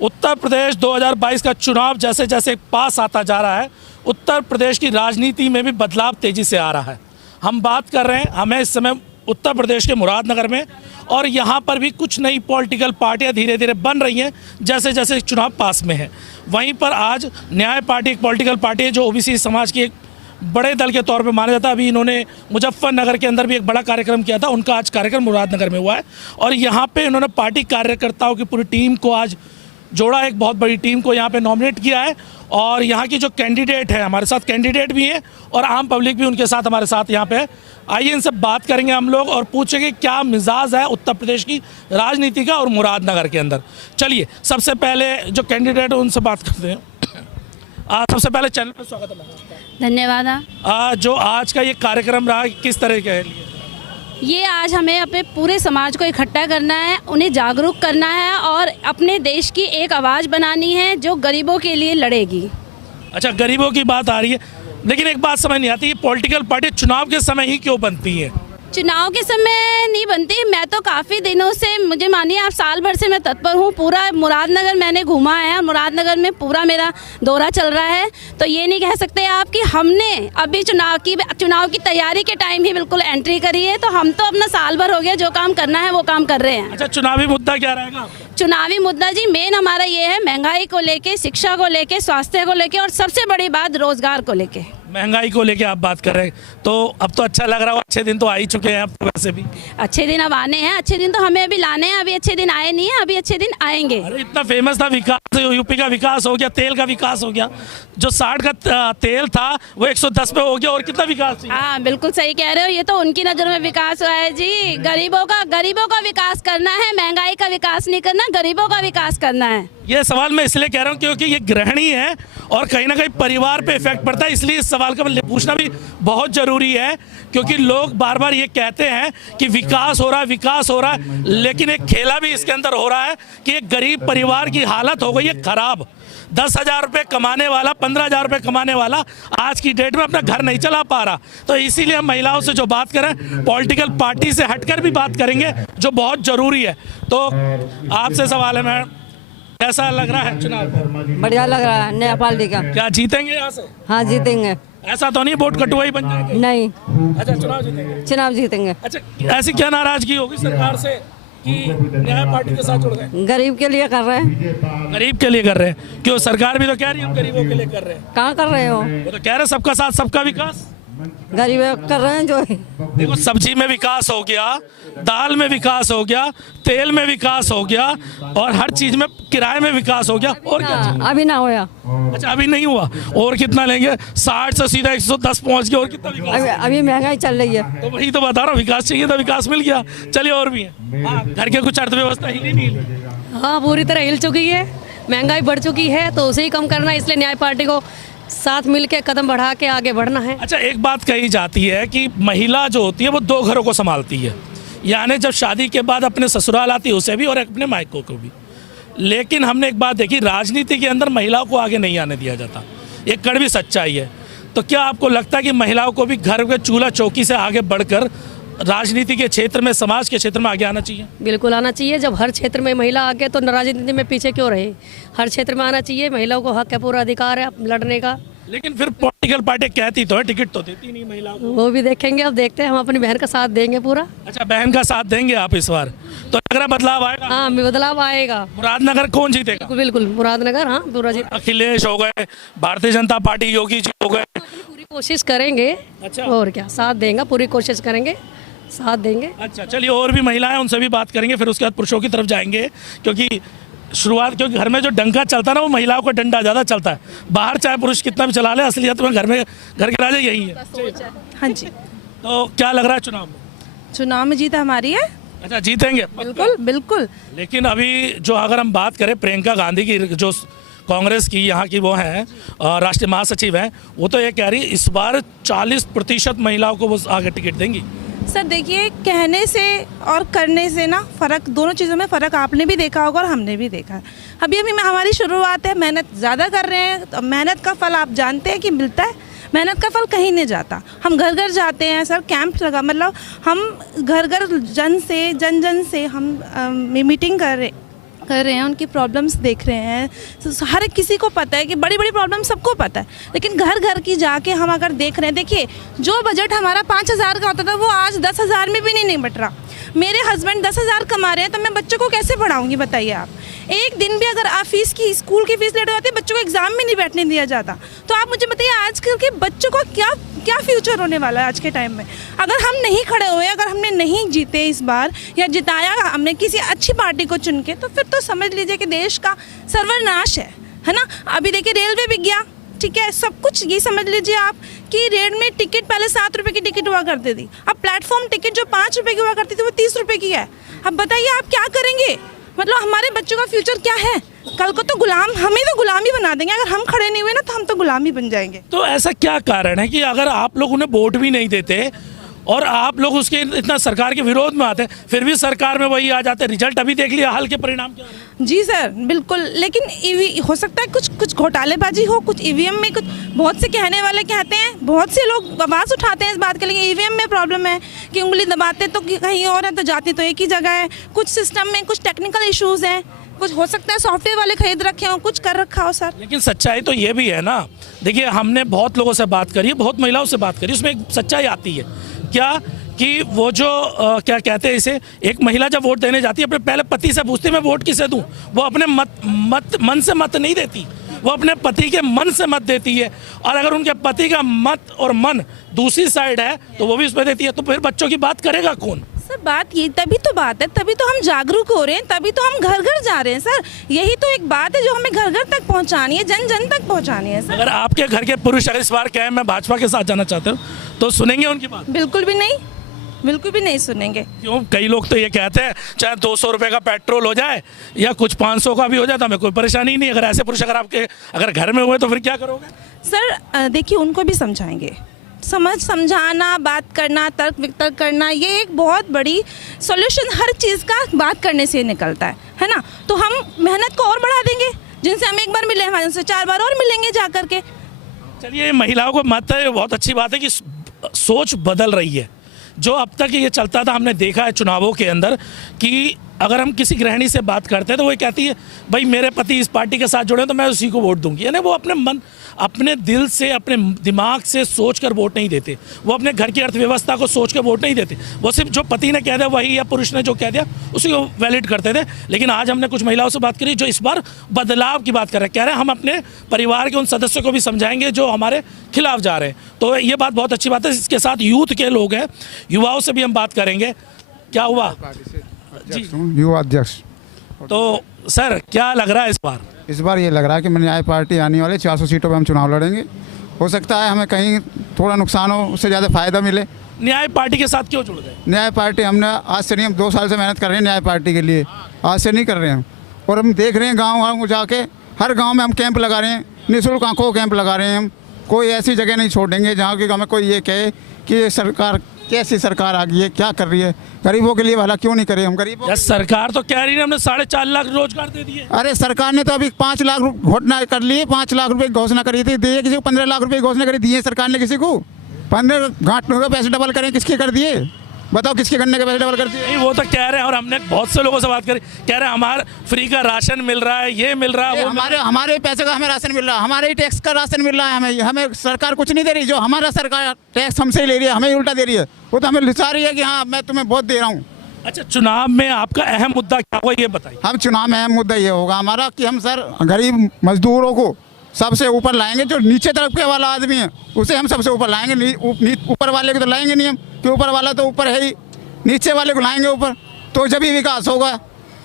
उत्तर प्रदेश 2022 का चुनाव जैसे जैसे पास आता जा रहा है, उत्तर प्रदेश की राजनीति में भी बदलाव तेज़ी से आ रहा है। हम बात कर रहे हैं, हमें इस समय उत्तर प्रदेश के मुरादनगर में, और यहाँ पर भी कुछ नई पॉलिटिकल पार्टियाँ धीरे धीरे बन रही हैं जैसे जैसे चुनाव पास में है। वहीं पर आज न्याय पार्टी एक पॉलिटिकल पार्टी है जो ओबीसी समाज की एक बड़े दल के तौर पे माना जाता है। अभी इन्होंने मुजफ्फरनगर के अंदर भी एक बड़ा कार्यक्रम किया था, उनका आज कार्यक्रम मुरादनगर में हुआ है और यहाँ पे इन्होंने पार्टी कार्यकर्ताओं की पूरी टीम को आज जोड़ा, एक बहुत बड़ी टीम को यहाँ पे नॉमिनेट किया है और यहाँ की जो कैंडिडेट है, हमारे साथ कैंडिडेट भी हैं और आम पब्लिक भी उनके साथ हमारे साथ यहाँ पे है। आइए इनसे बात करेंगे हम लोग और पूछेंगे क्या मिजाज है उत्तर प्रदेश की राजनीति का और मुरादनगर के अंदर। चलिए सबसे पहले जो कैंडिडेट है उनसे बात करते हैं। सबसे पहले चैनल पर स्वागत है। धन्यवाद। जो आज का ये कार्यक्रम रहा किस तरह के है? ये आज हमें अपने पूरे समाज को इकट्ठा करना है, उन्हें जागरूक करना है और अपने देश की एक आवाज़ बनानी है जो गरीबों के लिए लड़ेगी। अच्छा, गरीबों की बात आ रही है, लेकिन एक बात समझ नहीं आती, ये पॉलिटिकल पार्टी चुनाव के समय ही क्यों बनती है? चुनाव के समय नहीं बनती। मैं तो काफ़ी दिनों से, मुझे मानिए आप, साल भर से मैं तत्पर हूँ। पूरा मुरादनगर मैंने घूमा है, मुरादनगर में पूरा मेरा दौरा चल रहा है। तो ये नहीं कह सकते आप कि हमने अभी चुनाव की तैयारी के टाइम ही बिल्कुल एंट्री करी है। तो हम तो अपना साल भर हो गया, जो काम करना है वो काम कर रहे हैं। अच्छा, चुनावी मुद्दा क्या रहेगा? चुनावी मुद्दा जी मेन हमारा ये है, महंगाई को लेके, शिक्षा को लेके, स्वास्थ्य को लेके और सबसे बड़ी बात रोजगार को लेके। महंगाई को लेके आप बात कर रहे हैं तो अब तो अच्छा लग रहा है, अच्छे दिन तो आ ही चुके हैं अब तो, वैसे भी अच्छे दिन अब आने हैं। अच्छे दिन तो हमें अभी लाने हैं, अभी अच्छे दिन आए नहीं है, अभी अच्छे दिन आएंगे। अरे इतना फेमस था विकास, यूपी का विकास हो गया, तेल का विकास हो गया, जो 60 का तेल था वो 110 पे हो गया, और कितना विकास? हाँ बिल्कुल सही कह रहे हो, ये तो उनकी नज़र में विकास हुआ है जी। गरीबों का विकास करना है, महंगाई का विकास नहीं करना, गरीबों का विकास करना है। ये सवाल मैं इसलिए कह रहा हूँ क्योंकि ये गृहिणी है और कहीं ना कहीं परिवार पे इफेक्ट पड़ता है, इसलिए इस सवाल का पूछना भी बहुत जरूरी है। क्योंकि लोग बार बार ये कहते हैं कि विकास हो रहा है, विकास हो रहा है, लेकिन एक खेला भी इसके अंदर हो रहा है कि एक गरीब परिवार की हालत हो गई है खराब। 10,000 रुपये कमाने वाला, 15,000 रुपये कमाने वाला आज की डेट में अपना घर नहीं चला पा रहा। तो इसीलिए हम महिलाओं से जो बात करें, पॉलिटिकल पार्टी से हटकर भी बात करेंगे जो बहुत ज़रूरी है। तो आपसे सवाल है मैडम, कैसा लग रहा है चुनाव? बढ़िया लग रहा है नया पार्टी का। क्या जीतेंगे यहाँ से? हाँ जीतेंगे। ऐसा तो नहीं वोट कटुआ ही बन जाएंगे? नहीं। अच्छा, चुनाव जीतेंगे? चुनाव जीतेंगे। अच्छा, ऐसी क्या नाराजगी होगी सरकार से कि न्याय पार्टी के साथ जुड़ गए? गरीब के लिए कर रहे हैं। गरीब के लिए कर रहे हैं? क्यों, सरकार भी तो कह रही है हम गरीबों के लिए कर रहे हैं। कहाँ कर रहे हो? वो तो कह रहे सबका साथ सबका विकास, गरीब कर रहे हैं जो। देखो सब्जी में विकास हो गया, दाल में विकास हो गया, तेल में विकास हो गया और हर चीज में, किराए में विकास हो गया। और क्या? अभी ना होया। अच्छा, अभी नहीं हुआ, और कितना लेंगे? 60 से सीधा 110 पहुंच गया, और कितना विकास? अभी महंगाई चल रही है। तो वही तो बता रहा हूँ, विकास चाहिए था, विकास मिल गया। चलिए और भी है। हाँ, घर के कुछ अर्थव्यवस्था हिली नहीं हिली? हाँ पूरी तरह हिल चुकी है, महंगाई बढ़ चुकी है, तो उसे ही कम करना है, इसलिए न्याय पार्टी को साथ मिलके कदम बढ़ा के आगे बढ़ना है। अच्छा, एक बात कही जाती है कि महिला जो होती है वो 2 घरों को संभालती है, यानी जब शादी के बाद अपने ससुराल आती है उसे भी और अपने मायकों को भी। लेकिन हमने एक बात देखी, राजनीति के अंदर महिलाओं को आगे नहीं आने दिया जाता, ये कड़वी सच्चाई है। तो क्या आपको लगता है कि महिलाओं को भी घर के चूल्हा चौकी से आगे बढ़कर राजनीति के क्षेत्र में, समाज के क्षेत्र में आगे आना चाहिए? बिल्कुल आना चाहिए। जब हर क्षेत्र में महिला आगे, तो राजनीति में पीछे क्यों रहे? हर क्षेत्र में आना चाहिए, महिलाओं को हक है, पूरा अधिकार है लड़ने का। लेकिन फिर पॉलिटिकल पार्टी कहती तो है, टिकट तो देती नहीं महिलाओं को। वो भी देखेंगे, अब देखते हैं, हम अपनी बहन का साथ देंगे पूरा। अच्छा, बहन का साथ देंगे आप इस बार, तो लग रहा बदलाव आएगा? हाँ बदलाव आएगा। मुरादनगर कौन जीतेगा? बिल्कुल मुरादनगर, हाँ पूरा जीत। अखिलेश हो गए, भारतीय जनता पार्टी योगी जी हो गए। पूरी कोशिश करेंगे। अच्छा, और क्या, साथ देंगे, पूरी कोशिश करेंगे, साथ देंगे। अच्छा चलिए, और भी महिलाएं, उनसे भी बात करेंगे, फिर उसके बाद पुरुषों की तरफ जाएंगे। क्योंकि क्योंकि घर में जो डंका चलता है ना, वो महिलाओं का डंडा ज़्यादा चलता है। बाहर चाहे पुरुष कितना भी चला ले, असलियत में घर के राजा यही है। हाँ जी। तो क्या लग रहा है चुनाव में? चुनाव में जीत हमारी है। अच्छा, जीतेंगे? बिल्कुल बिल्कुल। लेकिन अभी जो अगर हम बात करें प्रियंका गांधी की, जो कांग्रेस की यहाँ की वो हैं राष्ट्रीय महासचिव हैं, वो तो ये कह रही इस बार 40% महिलाओं को वो आगे टिकट देंगी। सर देखिए, कहने से और करने से ना फ़र्क, दोनों चीज़ों में फ़र्क आपने भी देखा होगा और हमने भी देखा है। अभी हमारी शुरुआत है, मेहनत ज़्यादा कर रहे हैं, तो मेहनत का फल आप जानते हैं कि मिलता है। मेहनत का फल कहीं नहीं जाता। हम घर घर जाते हैं सर, कैंप लगा, मतलब हम घर घर जन से, जन जन से हम मीटिंग कर रहे, कर रहे हैं, उनकी प्रॉब्लम्स देख रहे हैं। तो हर किसी को पता है कि बड़ी बड़ी प्रॉब्लम सबको पता है, लेकिन घर घर की जाके हम अगर देख रहे हैं, देखिए जो बजट हमारा 5,000 का होता था वो आज 10,000 में भी नहीं बट रहा। मेरे हस्बैंड 10,000 कमा रहे हैं तो मैं बच्चों को कैसे पढ़ाऊंगी बताइए आप। एक दिन भी अगर आप फीस की स्कूल की फीस लेट हो जाती है, बच्चों को एग्जाम में नहीं बैठने दिया जाता। तो आप मुझे बताइए आजकल के बच्चों को क्या क्या फ्यूचर होने वाला है आज के टाइम में। अगर हम नहीं खड़े हुए, अगर हमने नहीं जीते इस बार या जिताया हमने किसी अच्छी पार्टी को चुन के, तो फिर तो समझ लीजिए कि देश का सर्वनाश है ना। अभी देखिए रेलवे बिक गया, ठीक है, सब कुछ ये समझ लीजिए आप कि रेल में टिकट पहले 7 रुपये की टिकट हुआ करती थी, अब प्लेटफॉर्म टिकट जो 5 रुपये की हुआ करती थी वो 30 रुपये की है। अब बताइए आप क्या करेंगे, मतलब हमारे बच्चों का फ्यूचर क्या है। कल को तो गुलाम, हमें तो गुलाम ही बना देंगे। अगर हम खड़े नहीं हुए ना तो हम तो गुलाम ही बन जाएंगे। तो ऐसा क्या कारण है कि अगर आप लोग उन्हें वोट भी नहीं देते और आप लोग उसके इतना सरकार के विरोध में आते हैं, फिर भी सरकार में वही आ जाते हैं। रिजल्ट अभी देख लिया, हाल के परिणाम क्या है। जी सर बिल्कुल, लेकिन हो सकता है कुछ घोटालेबाजी हो, कुछ ईवीएम में कुछ, बहुत से कहने वाले कहते हैं, बहुत से लोग आवाज़ उठाते हैं इस बात के लिए ईवीएम में प्रॉब्लम है कि उंगली दबाते तो कहीं और है तो जाती तो एक ही जगह है, कुछ सिस्टम में कुछ टेक्निकल इश्यूज़ हैं, कुछ हो सकता है सॉफ्टवेयर वाले खरीद रखे हो, कुछ कर रखा हो सर। लेकिन सच्चाई तो ये भी है ना, देखिए हमने बहुत लोगों से बात करी है, बहुत महिलाओं से बात करी, उसमें एक सच्चाई आती है क्या कि वो जो क्या कहते हैं इसे, एक महिला जब वोट देने जाती है अपने पहले पति से पूछती है मैं वोट किसे दूं। वो अपने मन से मत नहीं देती, वो अपने पति के मन से मत देती है। और अगर उनके पति का मत और मन दूसरी साइड है तो वो भी उस पर देती है। तो फिर बच्चों की बात करेगा कौन सर? बात ये तभी तो बात है, तभी तो हम जागरूक हो रहे हैं, तभी तो हम घर घर जा रहे हैं सर। यही तो एक बात है जो हमें घर घर तक पहुंचानी है, जन जन तक पहुंचानी है सर। अगर आपके घर के पुरुष अगर इस बार कहें मैं भाजपा के साथ जाना चाहते हो तो सुनेंगे उनकी बात? बिल्कुल भी नहीं, बिल्कुल भी नहीं सुनेंगे। क्यों? कई लोग तो ये कहते हैं चाहे 200 रुपये का पेट्रोल हो जाए या कुछ 500 का भी हो जाए तो हमें कोई परेशानी नहीं। अगर ऐसे पुरुष अगर आपके अगर घर में हुए तो फिर क्या करोगे? सर देखिए उनको भी समझाएंगे, समझाना, बात करना, तर्क वितर्क करना, ये एक बहुत बड़ी सॉल्यूशन हर चीज़ का बात करने से निकलता है ना। तो हम मेहनत को और बढ़ा देंगे, जिनसे हम एक बार मिले हमारे उनसे 4 बार और मिलेंगे जा कर के। चलिए महिलाओं को मत है, बहुत अच्छी बात है कि सोच बदल रही है। जो अब तक ये चलता था हमने देखा है चुनावों के अंदर कि अगर हम किसी गृहिणी से बात करते हैं तो वो कहती है भाई मेरे पति इस पार्टी के साथ जुड़े तो मैं उसी को वोट दूंगी। यानी वो अपने मन, अपने दिल से, अपने दिमाग से सोच कर वोट नहीं देते, वो अपने घर की अर्थव्यवस्था को सोच कर वोट नहीं देते। वो सिर्फ जो पति ने कह दिया वही या पुरुष ने जो कह दिया उसी को वैलिड करते थे। लेकिन आज हमने कुछ महिलाओं से बात करी जो इस बार बदलाव की बात कर रहे हैं, कह रहे हैं हम अपने परिवार के उन सदस्यों को भी समझाएंगे जो हमारे खिलाफ जा रहे हैं। तो ये बात बहुत अच्छी बात है। इसके साथ यूथ के लोग हैं, युवाओं से भी हम बात करेंगे। क्या हुआ जी? युवा अध्यक्ष। तो सर क्या लग रहा है इस बार? इस बार ये लग रहा है कि न्याय पार्टी आने वाले 400 सीटों पे हम चुनाव लड़ेंगे। हो सकता है हमें कहीं थोड़ा नुकसान हो, उससे ज़्यादा फ़ायदा मिले। न्याय पार्टी के साथ क्यों जुड़ गए? न्याय पार्टी हमने आज से नहीं, हम 2 साल से मेहनत कर रहे हैं न्याय पार्टी के लिए, आज से नहीं कर रहे हैं। और हम देख रहे हैं गाँव जाके, हर गाँव में हम कैंप लगा रहे हैं, निःशुल्क आंखों कैंप लगा रहे हैं। हम कोई ऐसी जगह नहीं छोड़ेंगे जहाँ की हमें कोई ये कहे कि ये सरकार कैसी सरकार आ गई है, क्या कर रही है, गरीबों के लिए भला क्यों नहीं करे। हम गरीबों, सरकार तो कह रही है हमने 4.5 लाख रोजगार दे दिए। अरे सरकार ने तो अभी 5 लाख घोषणा कर लिए, 5 लाख रुपए की घोषणा करी थी, दिए किसी को 15 लाख रुपए की घोषणा करी, दिए सरकार ने किसी को 15 घाटों के पैसे डबल करें, किसके कर दिए बताओ, किसके गन्ने के पैसे डबल कर दिए? नहीं वो तो कह रहे हैं, और हमने बहुत से लोगों से बात करी, कह रहे हैं हमारा फ्री का राशन मिल रहा है, ये मिल रहा है, वो हमारे पैसे का हमें राशन मिल रहा है, हमारे ही टैक्स का राशन मिल रहा है। हमें सरकार कुछ नहीं दे रही, जो हमारा सरकार टैक्स हमसे ही ले रही है, हमें उल्टा दे रही है। वो तो हमें लिसा रही है कि हाँ मैं तुम्हें बहुत दे रहा हूँ। अच्छा, चुनाव में आपका अहम मुद्दा क्या होगा ये बताइए? हम चुनाव में अहम मुद्दा ये होगा हमारा कि हम सर गरीब मजदूरों को सबसे ऊपर लाएंगे। जो नीचे तरफ के वाला आदमी है उसे हम सबसे ऊपर लाएंगे, ऊपर वाले को तो लाएंगे नहीं हम, कि ऊपर वाला तो ऊपर है ही, नीचे वाले को लाएंगे ऊपर, तो जब ही विकास होगा।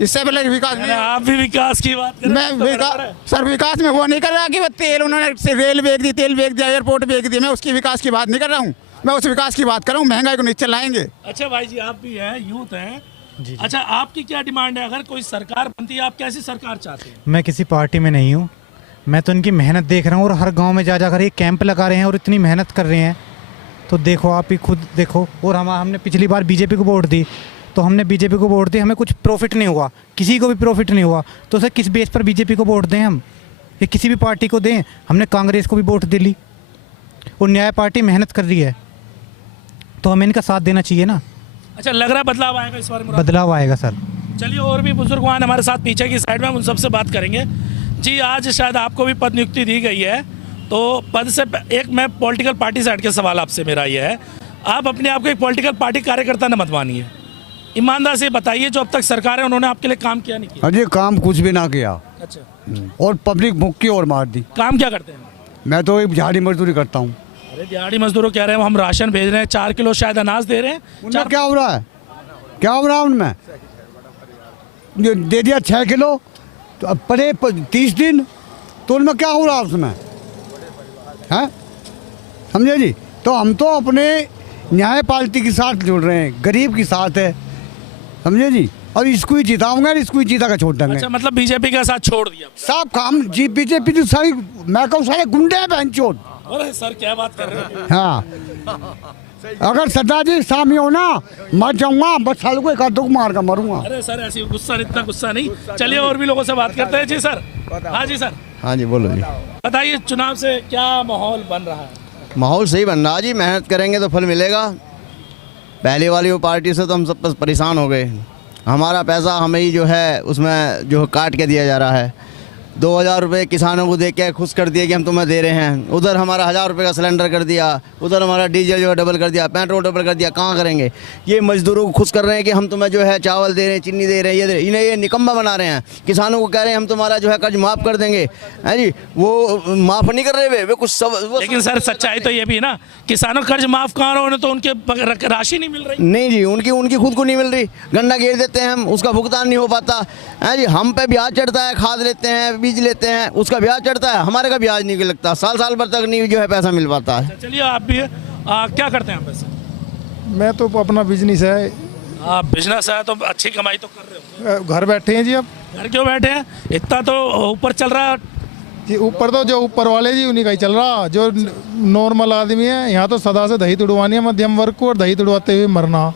इससे पहले विकास नहीं। आप भी विकास की बात कर रहे हैं? मैं सर विकास में वो नहीं कर रहा कि वो तेल उन्होंने रेल बेच दी, तेल बेच दिया, एयरपोर्ट बेच दी, मैं उसकी विकास की बात नहीं कर रहा हूँ। मैं उस विकास की बात कर रहा हूँ, महंगाई को नीचे लाएंगे। अच्छा भाई जी, आप भी हैं, यूथ हैं जी। अच्छा, आपकी क्या डिमांड है? अगर कोई सरकार बनती है आप कैसी सरकार चाहते हैं? मैं किसी पार्टी में नहीं हूँ, मैं तो इनकी मेहनत देख रहा हूँ और हर गांव में जा जाकर ये कैंप लगा रहे हैं और इतनी मेहनत कर रहे हैं। तो देखो, आप ही खुद देखो। और हमने पिछली बार बीजेपी को वोट दी, तो हमने बीजेपी को वोट दी, हमें कुछ प्रॉफिट नहीं हुआ, किसी को भी प्रॉफिट नहीं हुआ। तो सर किस बेस पर बीजेपी को वोट दें हम, या किसी भी पार्टी को दें? हमने कांग्रेस को भी वोट दे ली और न्याय पार्टी मेहनत कर रही है, तो हमें इनका साथ देना चाहिए ना। अच्छा, लग रहा है बदलाव आएगा इस बार? बदलाव आएगा सर। चलिए और भी बुजुर्गवान हमारे साथ पीछे की साइड में, हम उन सबसे बात करेंगे। जी आज शायद आपको भी पद नियुक्ति दी गई है, तो पद से एक मैं पॉलिटिकल पार्टी से हट के सवाल आपसे मेरा ये है, आप अपने आप को एक पॉलिटिकल पार्टी कार्यकर्ता न मत मानिए, ईमानदार से बताइए जो अब तक सरकार है उन्होंने आपके लिए काम किया नहीं किया? अरे काम कुछ भी ना किया। अच्छा, और पब्लिक मुक्की और मार दी। काम क्या करते हैं? मैं तो एक झाड़ी मजदूरी करता हूँ। अरे दिहाड़ी मजदूरों कह रहे हैं हम राशन भेज रहे हैं, 4 किलो शायद अनाज दे रहे हैं। उनमें क्या हो रहा है, क्या हो रहा है उनमें? दे दिया 6 किलो तो अब पड़े 30 दिन, तो उनमें क्या हो रहा है उसमें, हैं? समझे जी? तो हम तो अपने न्याय पार्टी के साथ जुड़ रहे हैं, गरीब के साथ है, समझे जी? और इसको ही जिताऊंगा, इसको ही जीता का छोड़ देंगे। अच्छा, मतलब बीजेपी का साथ छोड़ दिया? सब काम जी बीजेपी तो सारी, मैं कहूँ सारे गुंडे हैं बहनचोद। अरे सर क्या बात कर रहे हैं? हाँ, अगर सदा जी सामी हो ना मर जाऊंगा, बस साल को एक आध मार कर मरूंगा। अरे सर ऐसी गुस्सा, इतना गुस्सा नहीं। चलिए और भी लोगों से बात करते हैं। जी सर। हाँ जी सर। हाँ जी बोलो जी। बताइए चुनाव से क्या माहौल बन रहा है? माहौल सही बन रहा है जी, मेहनत करेंगे तो फल मिलेगा। पहले वाली वो पार्टी से तो हम सब परेशान हो गए, हमारा पैसा हमें ही जो है उसमें जो काट के दिया जा रहा है। 2000 रुपये किसानों को दे के खुश कर दिया कि हम तुम्हें दे रहे हैं, उधर हमारा 1000 रुपये का सिलेंडर कर दिया, उधर हमारा डीजल जो है डबल कर दिया, पेट्रोल डबल कर दिया। कहाँ करेंगे? ये मजदूरों को खुश कर रहे हैं कि हम तुम्हें जो है चावल दे रहे हैं, चीनी दे रहे हैं, ये दे रहे हैं। इन्हें ये निकम्मा बना रहे हैं। किसानों को कह रहे हैं हम तुम्हारा जो है कर्ज माफ़ कर देंगे, है जी, वो माफ़ नहीं कर रहे वे कुछ सब। लेकिन सर सच्चाई तो ये भी ना, किसानों का कर्ज माफ कहाँ रहा, उन्हें तो उनके राशि नहीं मिल रही। नहीं जी, उनकी खुद को नहीं मिल रही। गन्ना घेर देते हैं हम, उसका भुगतान नहीं हो पाता है जी। हम पे ब्याज चढ़ता है, खाद लेते हैं, बीज लेते हैं, उसका ब्याज चढ़ता है, हमारे का ब्याज नहीं लगता, साल भर तक नहीं जो है पैसा मिल पाता है। चलिए आप भी क्या करते हैं आप वैसे? मैं तो अपना बिजनेस है। आप बिजनेस है तो अच्छी कमाई तो कर रहे हो। घर बैठे हैं जी। अब घर क्यों बैठे हैं? इतना तो ऊपर चल रहा है जी, ऊपर तो जो ऊपर वाले जी उन्हीं का ही चल रहा, जो नॉर्मल आदमी है यहाँ तो सदा से दही तुड़वानी है मध्यम वर्ग को, और दही तुड़वाते हुए मरना।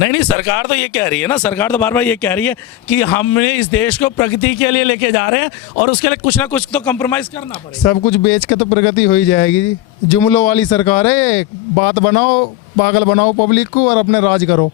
नहीं, सरकार तो ये कह रही है ना, सरकार तो बार बार ये कह रही है कि हमने इस देश को प्रगति के लिए लेके जा रहे हैं और उसके लिए कुछ ना कुछ तो कंप्रोमाइज करना पड़ेगा। सब कुछ बेच के तो प्रगति हो ही जाएगी जी। जुमलों वाली सरकार है, बात बनाओ, पागल बनाओ पब्लिक को और अपने राज करो।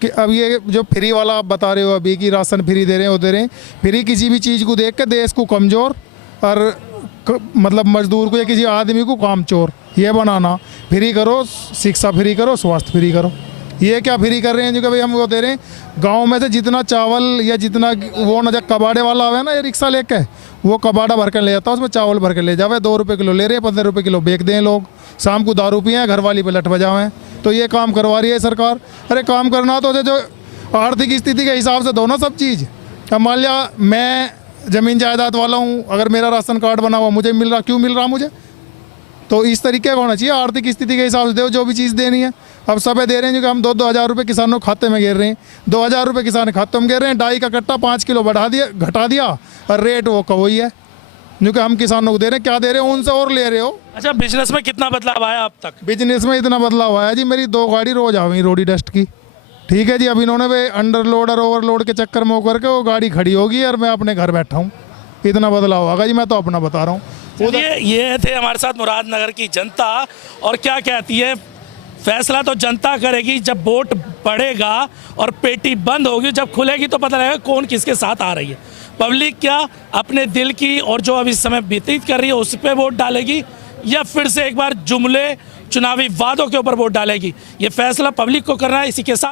कि अब ये जो फ्री वाला आप बता रहे हो अभी कि राशन फ्री दे रहे हैं, वो दे रहे हैं फ्री, किसी भी चीज़ को देख के देश को कमज़ोर और मतलब मजदूर को या किसी आदमी को काम चोर ये बनाना। फ्री करो, शिक्षा फ्री करो, स्वास्थ्य फ्री करो। ये क्या फ्री कर रहे हैं जो कि भाई हम वो दे रहे हैं। गांव में से जितना चावल या जितना वो न जब कबाड़े वाला आवे ना, ये रिक्शा लेके वो कबाड़ा भर कर ले जाता है, उसमें चावल भर कर ले जावे, 2 रुपये किलो ले रहे हैं, 15 रुपये किलो बेच दें लोग। शाम को दारू पिए, घर वाली पे लट बजावें, तो ये काम करवा रही है सरकार। अरे काम करना तो जो आर्थिक स्थिति के हिसाब से दो ना सब चीज़। अब मान लिया मैं ज़मीन जायदाद वाला हूँ, अगर मेरा राशन कार्ड बना हुआ मुझे मिल रहा, क्यों मिल रहा मुझे? तो इस तरीके का होना चाहिए, आर्थिक स्थिति के हिसाब से दो जो भी चीज़ देनी है। अब सब दे रहे हैं जो कि हम 2-2 हज़ार रुपये किसानों के खाते में गिर रहे हैं, 2,000 रुपये किसान खाते में गिर रहे हैं। डाई का कट्टा 5 किलो घटा दिया और रेट वो वही है जो कि हम किसानों को दे रहे हैं। क्या दे रहे हो? उनसे और ले रहे हो। अच्छा, बिजनेस में कितना बदलाव आया अब तक? बिजनेस में इतना बदलाव आया जी, मेरी 2 गाड़ी रोज आ गई रोडी डस्ट की। ठीक है जी, अब इन्होंने वे अंडरलोड और ओवरलोड के चक्कर में होकर के वो गाड़ी खड़ी होगी और मैं अपने घर बैठा हूँ। इतना बदलाव होगा जी, मैं तो अपना बता रहा हूँ। ये थे हमारे साथ मुरादनगर की जनता, और क्या कहती है, फैसला तो जनता करेगी। जब वोट बढ़ेगा और पेटी बंद होगी, जब खुलेगी तो पता लगेगा कौन किसके साथ आ रही है। पब्लिक क्या अपने दिल की और जो अभी समय व्यतीत कर रही है उस पर वोट डालेगी, या फिर से एक बार जुमले चुनावी वादों के ऊपर वोट डालेगी, ये फैसला पब्लिक को करना है। इसी के साथ